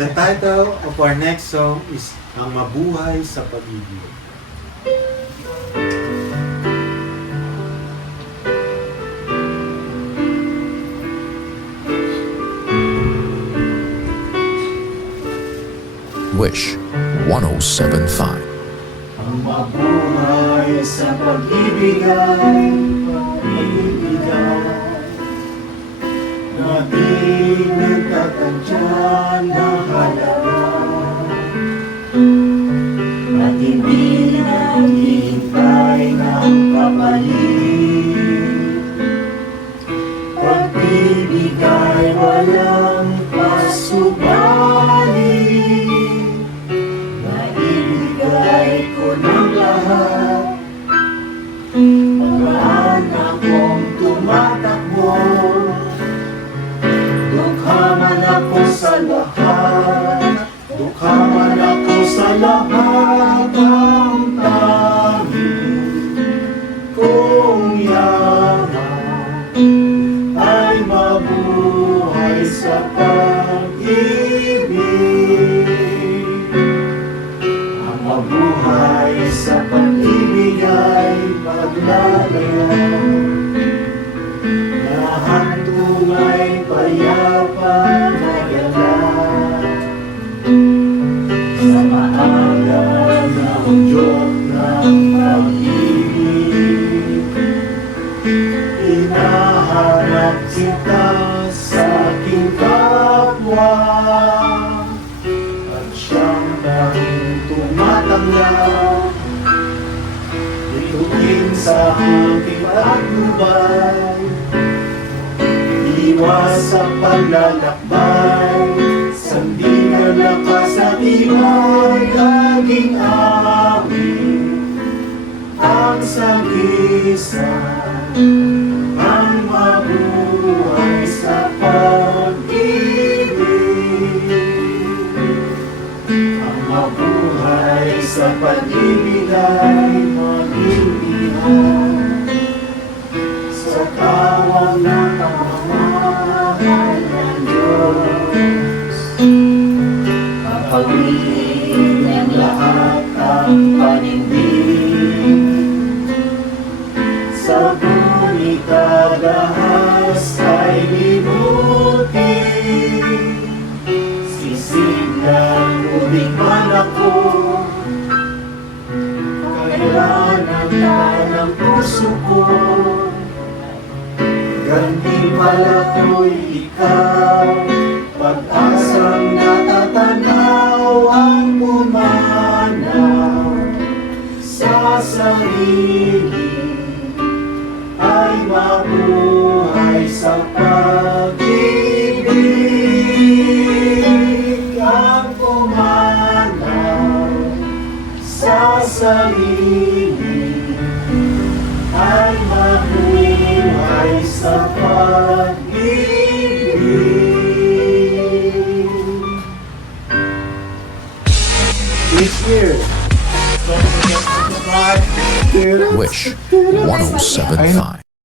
The title of our next song is Ang Mabuhay sa Pag-ibig. Wish 1075. Ang mabuhay sa pag-ibig ay maging nagtatadya ng halaga at hindi naghihintay ng kapalit. Pagbibigay walang pasubalit, naibigay ko ng lahat. Paraan akong tumatakbo, dukha man ako sa lahat, dukha man ako sa lahat. Ang tanging kong yaman ay mabuhay sa pag-ibig. Ang mabuhay sa pag-ibig ay paglalayan, lahat tungay payapa magalan. Sa maaga na udyok ng pag-ibig, hinahanap kita sa aking kapwa, at siyang tanging tumatanggap. Ituin sa aking patnubay, iwas sa paglalakbay, sandingan lakas at iway, laging amin ang sagisan. Ang mabuhay sa pag-ibig, ang mabuhay sa pag-ibig ay magiging sa tawag ng pamamahal ng Diyos. Kapag-ibig ng lahat ang panindig, sa bunig kadahas ay libuti. Sisiglan ulit man ako, kailangan ng puso ko. Gantimpala ko'y ikaw, pag-asang natatanaw ang pumanaw sa sarili, ay mabuhay sa pag-ibig. Ang pumanaw sa sarili ay mabuhay sa pag-ibig. This year, don't forget to subscribe. Wish 1075.